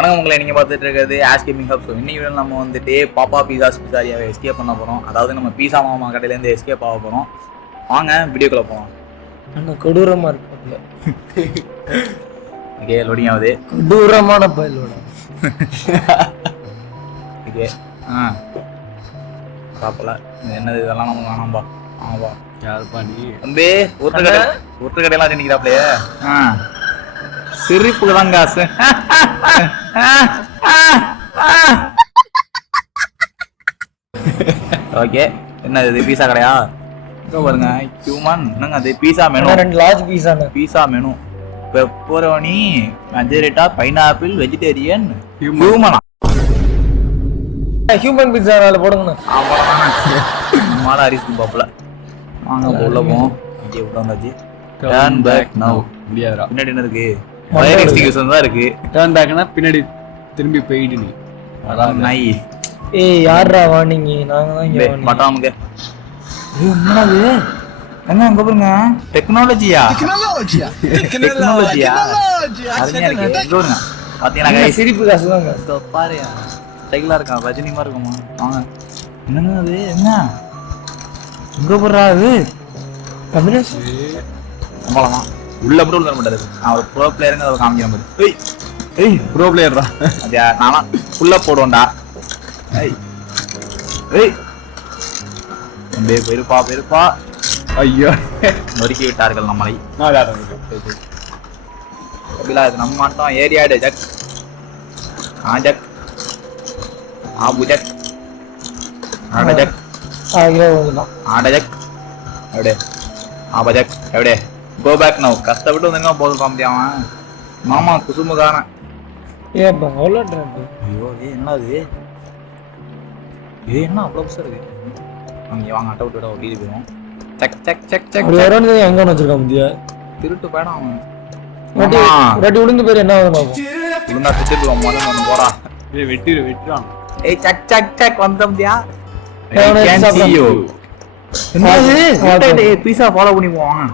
வணக்கம் உங்களை நீங்கள் பார்த்துட்டு இருக்கிறது ஆஸ் கேமிங் ஹப். ஸோ இன்னைக்கு நம்ம வந்துட்டு பாப்பா பீஸாரியாவை எஸ்கேப் பண்ண போகிறோம். அதாவது நம்ம பீஸா மாமா கடையிலேருந்து எஸ்கேப் ஆக போகிறோம். வாங்க வீடியோக்குள்ளே போகலாம். ஆனால் கொடூரமாக இருப்பாப்ல. ஓகே லோடிங் ஆகுது. கொடூரமான பயிலோட ஓகே சாப்பிடல என்னது இதெல்லாம் நம்ம வேணாம்பா. ஆமாப்பா யாருப்பா நீ வந்து ஒருத்தர் கடையெல்லாம் நினைக்கிறாப்லையே. சிரிப்புக்கு தான் காசு. ஓகே என்ன இது பீஸா கடையா? இங்க பாருங்க ஹியூமன். என்னங்க அது pizza menu. 2 large pizza menu. Pepperoni, margherita, pineapple, vegetarian, ஹியூமனா. ஹியூமன் பீஸானால போடுங்க. மாடா அரிசி பாப்புல. வாங்க உள்ள போவோம். இங்கே உள்ள வந்தாச்சு. Turn back now. முடியாதுடா. பின்னாடி என்ன இருக்கு? ஃபயர் எக்ஸ்டிங்யூஷன் தான் இருக்கு. டர்ன் பேக்னா பின்னாடி திரும்பி போயிடு நீ. அதான் நாய். ஏய் யாரா வார்னிங்? நாங்க தான் இங்க வார்னிங். மட்டாமுங்க. ஏய் என்னது? என்ன அங்க பாருங்க. டெக்னாலஜியா? அருமையா இருக்கு. இங்க பாருங்க. பாத்தீங்களா गाइस? சிரிப்பு காசு தாங்க. இதோ பாரு. ஸ்டைலா இருக்கா? ரஜினி மாதிரி இருக்குமா? வாங்க. என்னங்க அது? என்ன? இங்க போறா இது? கபினேஷ் சம்பளமா? உள்ள மட்டும் உள்ள மாட்டாரு. நான் ஒரு ப்ரோ பிளேயர்ங்க அத காமிக்கிறேன் பாரு. ஏய் ஏய் ப்ரோ பிளேயர்டா. அதே நானா ஃபுல்லா போடுவேன்டா. ஏய் ஏய் அம்பே பெருப்பா ஐயோ நொறுக்கி விட்டார்கள் நம்மளை. நான் கபிலா இது நம்ம மாட்டோம். ஏரியாடு ஜக் ஜக் ஆபு ஜக் ஆட ஜக் ஆட ஜக் அப்படியே ஆபா ஜக் அப்படியே கோ பேக் நவ். கஷ்டப்பட்டு வந்துங்க போதும் காமிச்சான் மாமா குசுமுகான. ஏப்பா அவ்வளோ ட்ராப். ஐயோ என்னது? என்ன அவ்வளோ புதுசாக இருக்கு. அங்கே வாங்க அட்டை விட்டு ஓடி போயிடும். செக் செக் செக் செக் யாரும் எங்க வச்சிருக்க முடியா? திருட்டு போயிடும் அவன். ரெட்டி உளுந்து பேர் என்ன ஆகுது பாப்போம். உளுந்தா திட்டு ஒன்று போடா. ஏய் வெட்டிடுவான். ஏய் செக் செக் செக் வந்தோம்டியா. பீஸா ஃபாலோ பண்ணி போவான்.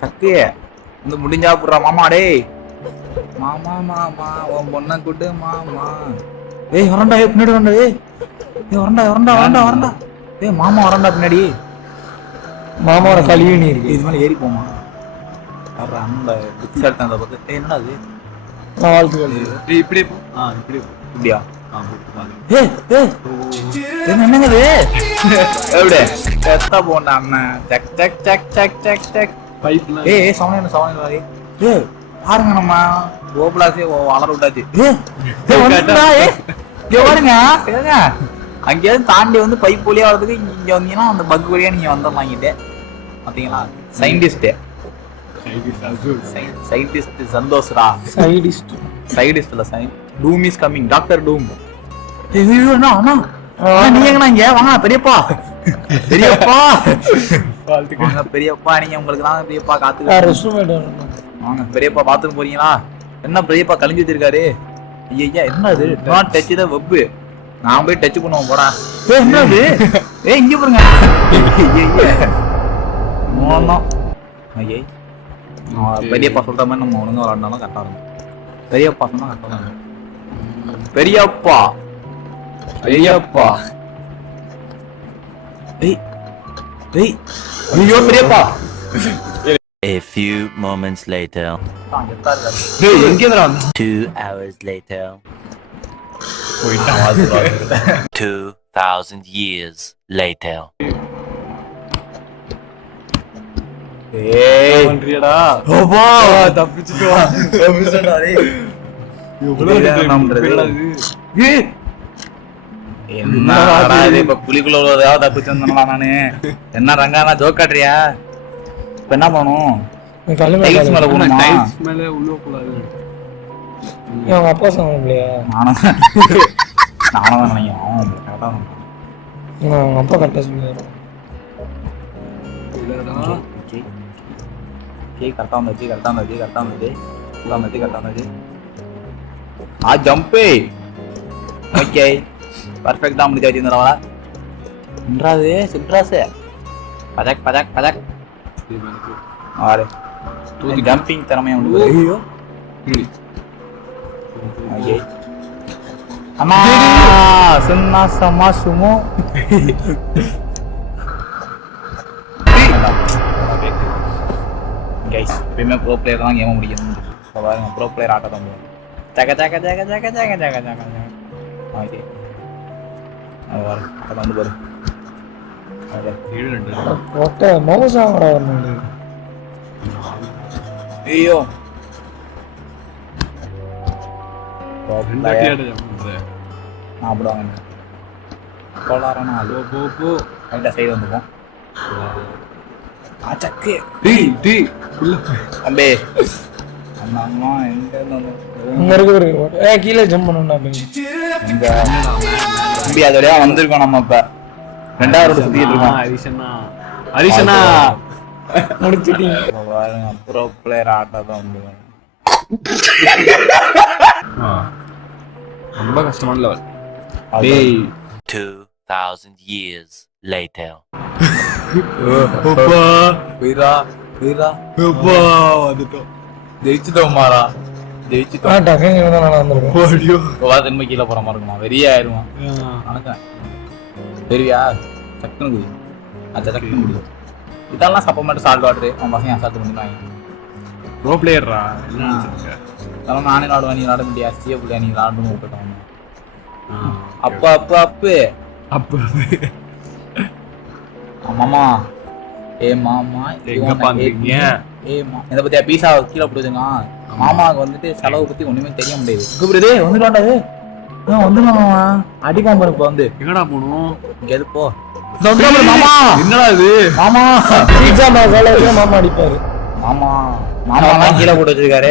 சக்கு வந்து முடிஞ்சா போடுறா மாமா. டேய் மாமா மாமா உன் பொண்ணை கூட்டு மாமா. ஏய் வரண்டா. ஏய் பின்னாடி வரண்டா. ஏய் வரண்டா. ஏய் மாமா வரண்டா பின்னாடி. மாமாவோட கழிவுனி இருக்கு. இது மேலே ஏறி போமா. அப்புறம் அந்த புத்திசாலித்தனத்தை அந்த பக்கம். ஏய் என்னடா அது? நான் வாழ்த்துக்கள். இப்படி போ. இப்படி போ. இப்படியா? ஏய் ஏய் என்னங்க இது? எப்படி செத்தா போண்டா அண்ணன். Check check check check check check பைப்ல. ஏய் சவனே ஏய் பாருங்க நம்ம ஓபலாசி வளர விட்டாச்சு. ஏய் வந்துடா. இங்க பாருங்க. ஏங்க அங்கேயாவது தாண்டி வந்து பைப் வழியா வரதுக்கு இங்க வந்தீங்கன்னா அந்த பக் வழியா நீங்க வந்துடலாங்கிட்டே. பாத்தீங்களா? சயின்டிஸ்ட் சந்தோஷ்ரா. சைடிஸ்ட் இல்ல டூம் இஸ் கமிங். டாக்டர் டூம். அண்ணா நீங்க எங்கண்ணா இங்க வாங்க பெரியப்பா. வாங்க பெரியப்பா. நீங்க உங்களுக்கு தான் பெரியப்பா காத்து. வாங்க பெரியப்பா பாத்ரூம் போறீங்களா? என்ன பெரியப்பா கழிஞ்சு வச்சிருக்காரு? ஐயா என்ன இது? Not touch the web. நான் போய் டச் பண்ணுவோம் போடா. ஏய் என்னது? ஏய் இங்க பாருங்க. மோனோ ஐயே பெரியப்பா சொல்ற மாதிரி நம்ம ஒழுங்கா விளாண்டாலும் கரெக்டா இருக்கும். பெரியப்பா சொன்னா கரெக்டா இருக்கும். பெரியப்பா ஏய் ஏய் ஐயோ பெரியப்பா. A few moments later. டேய் எங்க இருக்கற? 2 hours later. 2000 years later. ஏய் பண்றியடா. ஓபா தப்பிச்சிட்டு வா. தப்பிச்சடா டேய். எவ்வளவு நம்பறது? ஏய் என்னடா இது? இப்ப புலிக்குள்ள உள்ளதா தப்பிச்சு வந்தனடா நானு. என்ன ரங்கா நான் ஜோக் காட்றியா? இப்ப என்ன பண்ணனும்? டைல்ஸ் மேல போணுமா? டைல்ஸ் மேல உள்ள போலாது. அவங்க அப்பா சொன்னாங்களே. நானும் தான் நினைக்கிறேன். கரெக்டா அவங்க அப்பா கரெக்டா சொன்னாரு. கரெக்டா வந்துச்சு. ஜம்பே ஓகே பர்ஃபெக்ட்டா முடிச்சாச்சு இந்த லெவல. என்றாது சிட்ராஸ் பஜக் ஆறு ஜம்பிங் திறமையா உண்டு. ஐயோ ஓகே அம்மா சும்மா சம்மா சுமோ கைஸ் எப்பயுமே ப்ரோ பிளேயர் தான் கேம முடியும் இப்போ பாருங்க ப்ரோ பிளேயர் ஆட்ட தான் முடியும் ஜக ஜக ஜக ஜக ஜக ஜக ஜக ஓகே அது பாரு ஆட்ட வந்து பாரு போட்ட மவுஸ் ஆகடா வரணும் ஐயோ நான் அப்படிவாங்க கொள்ளாரனா போ ரைட்டாக சைடு வந்துப்போம் சக்கு அம்பே அந்த அம்மா எங்க இருந்து இங்க இருக்கு கீழே ஜம்ப் பண்ணணும் எங்க தம்பி அதோடய வந்திருக்கோம் நம்ம இப்ப ரெண்டாவது சுத்திட்டு இருக்கோம் ஹரிஷனா முடிச்சிட்டீங்க பாருங்க ப்ரோ பிளேயர் ஆட்டா தான் வந்து ரொம்ப கஷ்டமான லெவல் டேய் 2000 years later. வீரா வீரா வந்துட்டோம் ஜெயிச்சுட்டோம் மாறா ஜெயிச்சுட்டோம் டக்குனு தான் நான் வந்திருக்கேன் இப்போ திரும்ப கீழே போற மாதிரி இருக்குமா வெறியா ஆயிருவான் வணக்கம் வெறியா சக்குன்னு குடி அச்சா சக்குன்னு குடி இதெல்லாம் சப்போமேட்டு சால்ட் வாட்டரு அவன் பசங்க அசால்ட் பண்ணிடுவாங்க ப்ரோ பிளேயர்ரா என்ன நினைச்சிருக்க அதெல்லாம் நானே நாடுவேன் நீ நாட முடியா சிய பிள்ளையா நீ நாடுன்னு விட்டுட்டோம் அப்ப அப்ப அப்ப அப்ப மாமா ஏ மாமா எங்க பாந்தீங்க ஏமா இதை பத்தியா பீஸா கீழே போட்டுருங்க மாமாவுக்கு வந்துட்டு செலவு பத்தி ஒண்ணுமே தெரிய முடியாது கூப்பிடுதே வந்துட்டாண்டது வந்துடுவாமா அடிக்காம பாரு இப்போ வந்து எங்கடா போகணும் இங்க எது போ மாமா என்னடா இது மாமா பீட்சா மசாலா மாமா அடிப்பாரு மாமா மாமாலாம் கீழே போட்டு வச்சிருக்காரு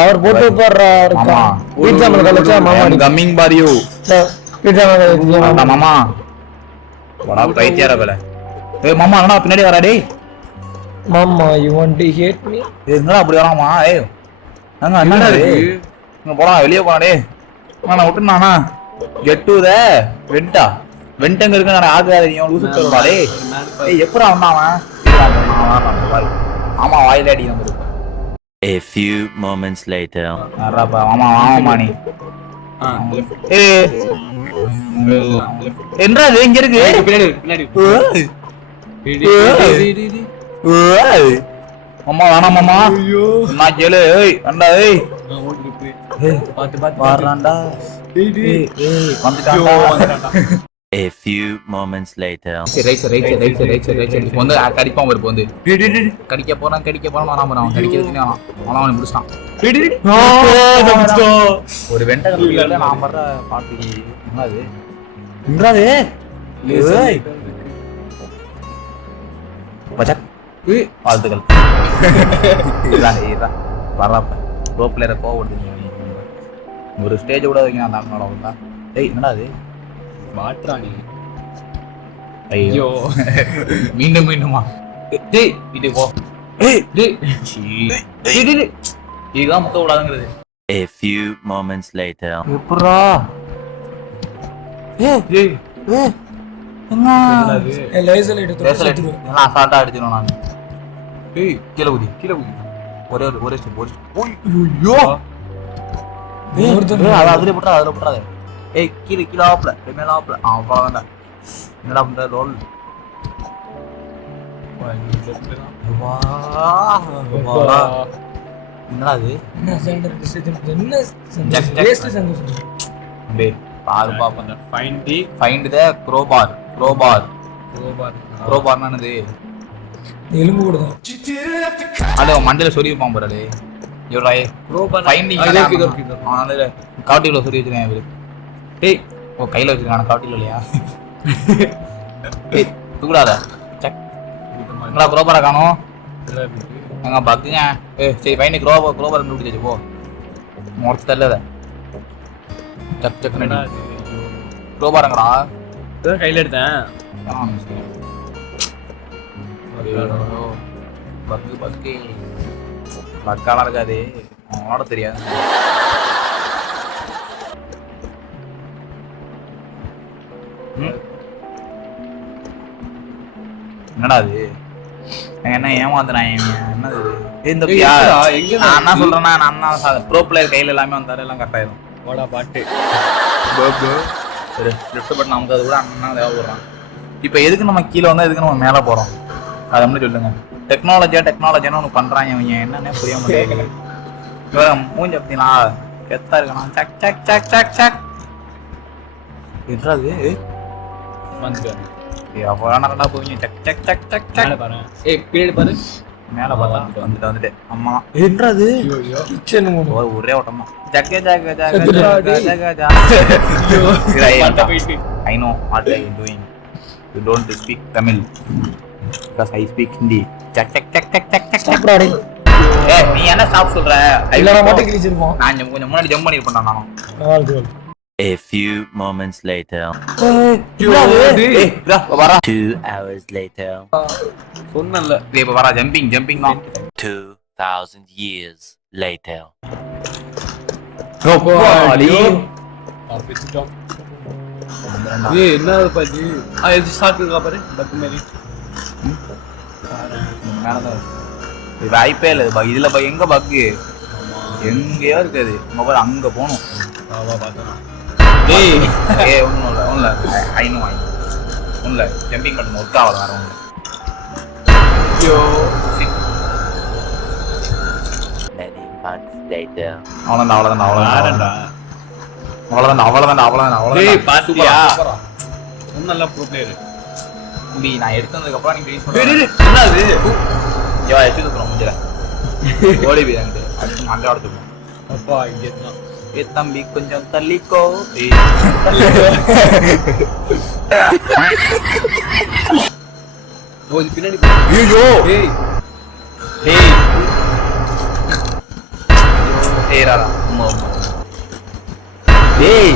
அவர் போட்டு போடுறாரு மாமா பீட்சா மசாலா மாமா coming for you pizza masala மாமா வடா பைத்தியார வேலை ஏய் மாமா என்னடா பின்னாடி வரா டேய் மாமா you want to hate me ஏய் என்னடா அப்படி வராமா ஏய் அங்க என்னடா இது இங்க போடா வெளிய போடா டேய் நான் விட்டுனானா கெட் டு த வெண்டா வெண்டங்க இருக்கு நான் ஆகாத நீ லூசு போறடா டேய் ஏய் எப்பறா வந்தாவன் ஆமா வாயில அடி நம்ம இருக்கு A few moments later. Harappa மாமா மாமா நீ ஏய் என்னடா இது இங்க இருக்கு பின்னாடி ஏய் மாமா வேணாம் மாமா நான் கேளு ஏய் அண்டா ஏய் பாத்து வாரான்டா ஏய் வந்துட்டான்டா A few moments later. Right வந்து கடிப்பான் இருப்போம் வந்து கடிக்க போறான் வராம அவன் கடிக்கிறதுக்கு அவனை முடிச்சிட்டான் ஒரு வெண்டை நான் வர்ற பாட்டுக்கு என்னது என்னது வாழ்த்துக்கள் வர்றப்ப ப்ரோ பிளேயரை கோவப்படுது ஒரு ஸ்டேஜ் கூட வைங்க நான் தாண்டா ஏய் என்னடா அது மாட்றானி ஐயோ மீண்டும் மீண்டுமா டேய் வீட்டுக்கு போ டேய் இதுதான் முக்க கூடாதுங்கிறது A few moments later. எப்படா ஏய் என்ன லேசர் லைட் எல்லாம் அசால்ட்டா அடிச்சிடும் நான் ஏய் கீழே குதி ஒரே ஸ்டெப் ஐயோ அதுல போட்டுறாத ஏய் கீழே ஆப்ல மேல ஆப்ல அவ்வளவுதான்டா என்னடா பண்ற ரோல் என்னடா அது என்ன சென்டர் டிசிஷன் என்ன சென்டர் வேஸ்ட் சென்டர் டேய் பாரு பாப்பா ஃபைண்ட் தி crowbar என்னது எலும்பு கூட தான் அட மண்டல சொறி வைப்பான் பாரு டேய் யோராய் க்ரோபார் ஃபைண்டிங் இது ஆனல காட்டில சொறி வச்சிருக்கேன் இவரு டேய் ஓ கையில வச்சிருக்கான காட்டில இல்லையா ஏய் தூக்குடாத சக் என்னடா crowbar காணோம் அங்க பாத்துங்க ஏய் சரி ஃபைண்ட் crowbar கண்டுபிடிச்சு போ மொத்த தள்ளத சக் நடி crowbar எங்கடா கையில எடுத்தேன் பக்காலாம் இருக்காது அவனோட தெரியாது என்னடா அது என்ன ஏமாத்துறான் என்னது இந்த ஏய், எங்கடா? எங்க நான் என்ன சொல்றேன்னா நான் தான் ப்ரோ பிளேயர் கையில எல்லாமே வந்தாரு எல்லாம் கரெக்ட் ஆயிடும். வாடா பாட்டு. லிஃப்ட் பட்டன் நமக்கு அது கூட அண்ணன் தேவைப்படுறான். இப்போ எதுக்கு நம்ம கீழே வந்தா எதுக்கு நம்ம மேலே போறோம் அதை மட்டும் சொல்லுங்க. டெக்னாலஜின்னு ஒன்று பண்றாங்க இவங்க என்னன்னே புரிய முடியாது. மூஞ்சி அப்படின்னா கெத்தா இருக்கணும். சக் சக் சக் சக் சக் என்றாது வந்துட்டாரு. அப்போ நடக்கா போவீங்க. சக் சக் சக் சக் சக் மேல பாரு. ஏய் பின்னாடி பாரு. மேலே பார்த்தா வந்துட்டு அம்மா என்றாது கிச்சன் ஒரே ஓட்டமா ஜக ஜக ஜக செத்துடா, ஜக ஜக பண்ட போயிட்டு. I know what I am doing. You don't speak Tamil because I speak Hindi. Check check check check check check. சாப்பிடா டேய். ஏய் நீ என்ன ஸ்டாப் சொல்ற? இல்ல நான் மட்டும் கிழிச்சிருப்போம். நான் கொஞ்சம் முன்னாடி ஜம்ப் பண்ணி இருப்பேன் நானும். A few moments later. ஏய் வரா 2 hours later. சொன்னல. இப்ப வரா ஜம்பிங் ஜம்பிங் தான். 2000 years later. அடி தப்பிச்சிட்டோம். ஏய் என்ன பாஜி? இது ஸ்டார்ட் இருக்கா பாரு. பக் மேரி. இது வாய்ப்பே இல்லை. இதுல எங்க பக்கு எங்கேயோ இருக்காது. மொபைல் அங்க போகணும். வா பாத்தா. ஏய் ஏய் ஒண்ணும் இல்ல ஐநோ ஒண்ணும் இல்ல ஜம்பிங் பண்ணணும் ஒர்க் ஆகல வேற ஒண்ணு. ஐயோ Many months later. அவ்வளவுதான். ஏய் பாத்தியா? நல்ல ப்ரோ பிளேயர். நான் எடுத்ததுக்கு அப்புறம் நீங்க ரிலீஸ் பண்ணுங்க. என்னது யோ எச்சு தூக்குறோம் முடியல. ஓடி போயிடாங்க அடுத்து மண்டை எடுத்துக்கணும். அப்பா இங்க தான். ஏ தம்பி கொஞ்சம் தள்ளிக்கோ. ஓ இது பின்னாடி. ஐயோ ஏய் ஏய் ஏறாடா அம்மா ஏய்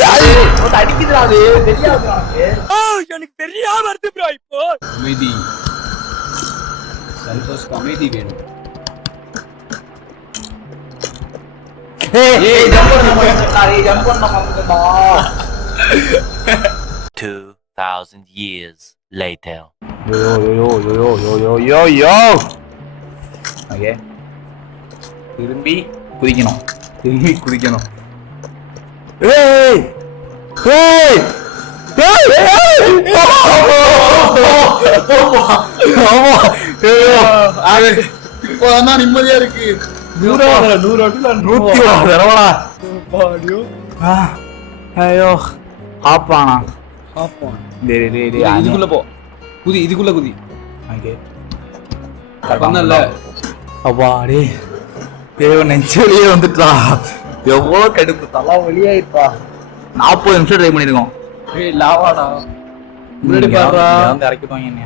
யாரு போட்டு அடிக்குதுடா அது தெரியாதுடா எனக்கு தெரியாம வருது ப்ரோ இப்போ. அமைதி. சந்தோஷ் அமைதி வேணும். ஏய் ஜம்ப் பண்ண மாட்டேன்டா. 2000 years later. யோ ஓகே திரும்பி குதிக்கணும். ஏய் ஏய் இப்போதான் நிம்மதியா இருக்கு. 100 தடவை ஐயோ ஆப்பானா பாப்போம். டேய் இதுக்குள்ள போ. குதி இதுக்குள்ள குதி. ஓகே பண்ணல. அப்பா டேய் தேவ நெஞ்சலியே வந்துட்டா. எவ்வளவு கடுப்பு தலா வழியாயிருப்பா. 40 நிமிஷம் ட்ரை பண்ணிருக்கோம். ஏய் லாவாடா. முன்னாடி பாருடா. வந்து இறக்கிட்டோம் என்ன.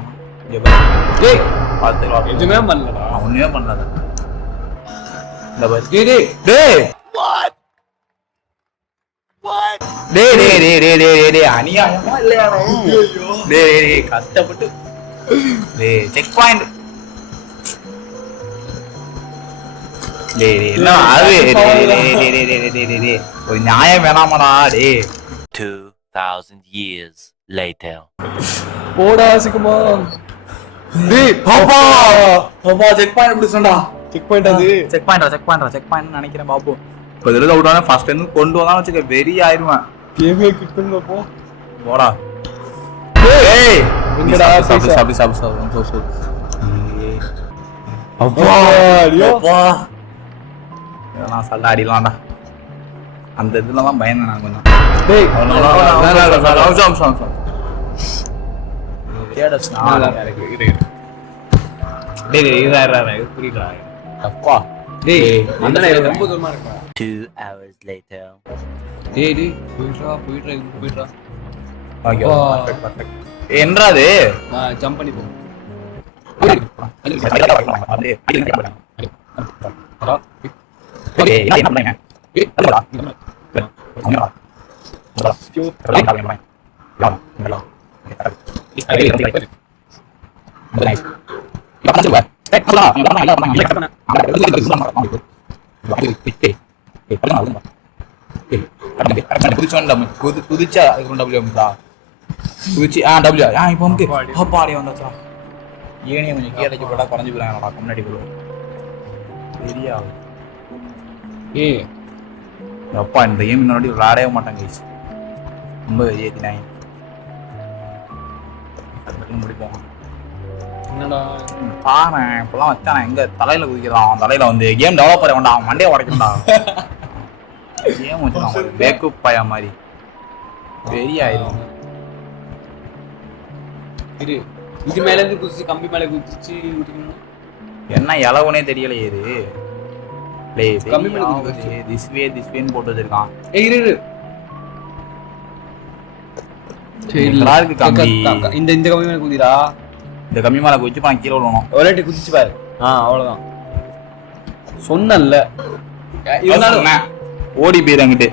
ஏய் பாத்து எதுமே பண்ணலடா. ஒண்ணுமே பண்ணல. இந்த பாரு டேய் டேய் டேய் டேய் அநியாயமா இல்லையா? டேய் கஷ்டப்பட்டு டேய் செக் பாயிண்ட் டேய் என்ன அது டேய் ஒரு நியாயம் வேணாமடா டேய். 2000 years later. போடா சிக்குமா. டேய் பாப்பா செக் பாயிண்ட் பிடிச்சடா. செக் பாயிண்ட் அது. செக் பாயிண்ட் நினைக்கிறேன் பாப்போம். இப்போ இதுல அவுட் ஆனா ஃபர்ஸ்ட் டைம் கொண்டு வந்தாலும் வச்சுக்க வெறி ஆயிருவேன். கேமே கிக் பண்ணு போ. போடா ஏய் எங்கடா சாப்பிடு சோ அப்பா அப்பா நான் சல்ல அடிலாம்டா. அந்த இதுல தான் பயந்தேன் நான் கொஞ்சம். டேய் அப்பா டேய் அந்த நேரம் ரொம்ப தூரமா இருக்கா. 2 hours later. டேய் டேய் போய்டா. Okay perfect. என்னது ஜம்ப் பண்ணி போ. குதிச்சா இப்போ வந்து பாடி வந்தாச்சா ஈவினிங் கொஞ்சம் கீழே போட்டா குறைஞ்சி போயிடாங்கடா முன்னாடி போய் பெரிய ஏய் அப்பா இந்த கேம் முன்னாடி விளையாடவே மாட்டாங்க கைஸ் ரொம்ப ஏத்தினாங்க முடிப்போம் என்னடா பாரு இப்பெல்லாம் வச்சானே எங்க தலையில குதிக்கிறான் தலையில வந்து கேம் டெவலப்பர் வேண்டாம் அவன் மண்டையை உடைக்கண்டா கேம் வச்சுருவான் பேக்கப் பையா மாதிரி பெரிய ஆயிரும் இரு இது மேல இருந்து குதிச்சு கம்பி மேல குதிச்சு விட்டுக்கணும் என்ன இலவுனே தெரியலையே இது கம்மி மேல குதிச்சு. திஸ்வேன்னு போட்டு வச்சிருக்கான் ஏய் இரு சரி நல்லா இருக்கு கம்பி. இந்த இந்த கம்பி மேல குதிடா இந்த கம்மி மேல குதிச்சு நான் கீழே விழணும் ஒரேட்டி குதிச்சு பாரு அவ்வளவுதான் சொன்னல சொன்னேன். ஓடி போயிரு அங்கிட்டு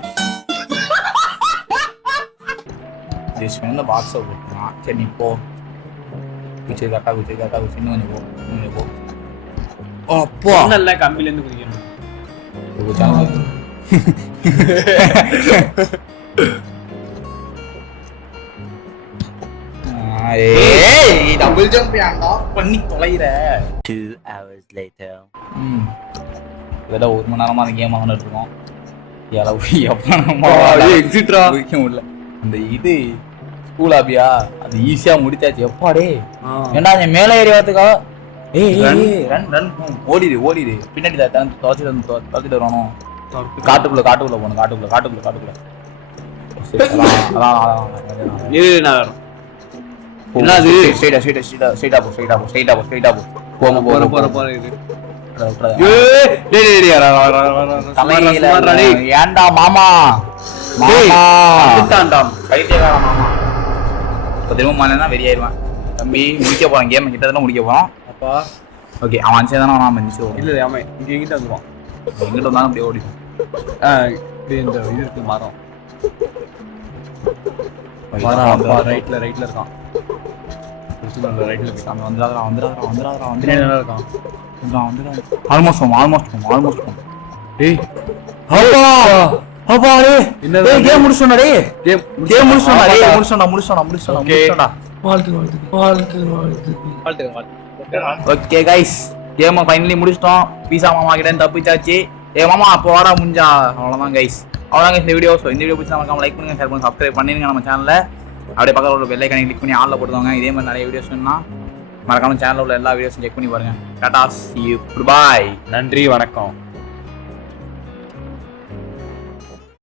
திஸ்வேன் பாக்ஸை போட்டுருக்கான் சரி நீ போ குச்சி கரெக்டா குச்சி இன்னும் கொஞ்சம் போ அப்பா சொன்னல கம்பில இருந்து குதிக்கணும் டபுள் ஜம்ப் ஏன்டா பண்ணி தொலைற 2 hours later. இதெல்லாம் 1 மணி நேரமா அந்த கேம் விளையாண்டுட்டு இருக்கோம் எக்ஸிட்ரா குதிக்க முடியல அந்த இது ஸ்கூல் ஆபியா அது ஈஸியா முடிச்சாச்சு எப்பாடே ஏன்னா மேலே ஏறி வரதுக்கா ரன் ஓடிடு பின்னாடி துவச்சிட்டு வரணும் காட்டுக்குள்ள போகணும் காட்டுக்குள்ள என்னது ஸ்ட்ரைட்டா போ போற ஏன்டா மாமா பைத்தியக்கார மாமா இப்போ திரும்ப மாறினா வெறியாயிருவேன் தம்பி முடிக்க போறான் கேம் கிட்டத்தட்ட முடிக்க போறோம் அப்பா ஓகே அவன் அஞ்சே தானே நாம இருந்துச்சு இல்ல ஆமா இங்க எங்கிட்ட வந்துருவான் எங்கிட்ட வந்தாலும் அப்படியே ஓடிடும் இந்த இது இருக்கு மரம் ரைட்ல இருக்கான் ரைட்ல இருக்கான் வந்துடாதா இருக்கான் ஆல்மோஸ்ட் டேய் அப்பா டேய் என்ன கேம் முடிச்சோம்டா டேய் கேம் முடிச்சோம்டா ஓகே गाइस கேம் ஃபைனலி முடிச்சிட்டோம் பீஸா மாமா கிட்ட தப்பிச்சாச்சு மாமா அப்போ வாடா முடிஞ்சா அவ்வளவுதான் गाइस இந்த வீடியோ பிடிச்சா மறக்காம லைக் பண்ணுங்க ஷேர் பண்ணுங்க சப்ஸ்கிரைப் பண்ணிருங்க நம்ம சேனல்ல அப்படியே பக்கத்துல உள்ள பெல் ஐகானை கிளிக் பண்ணி ஆல்ல போட்டுவாங்க இதே மாதிரி நிறைய வீடியோஸ் வேணும்னா மறக்காம சேனல்ல உள்ள எல்லா வீடியோஸும் செக் பண்ணி பாருங்க டாடா see you goodbye நன்றி வணக்கம்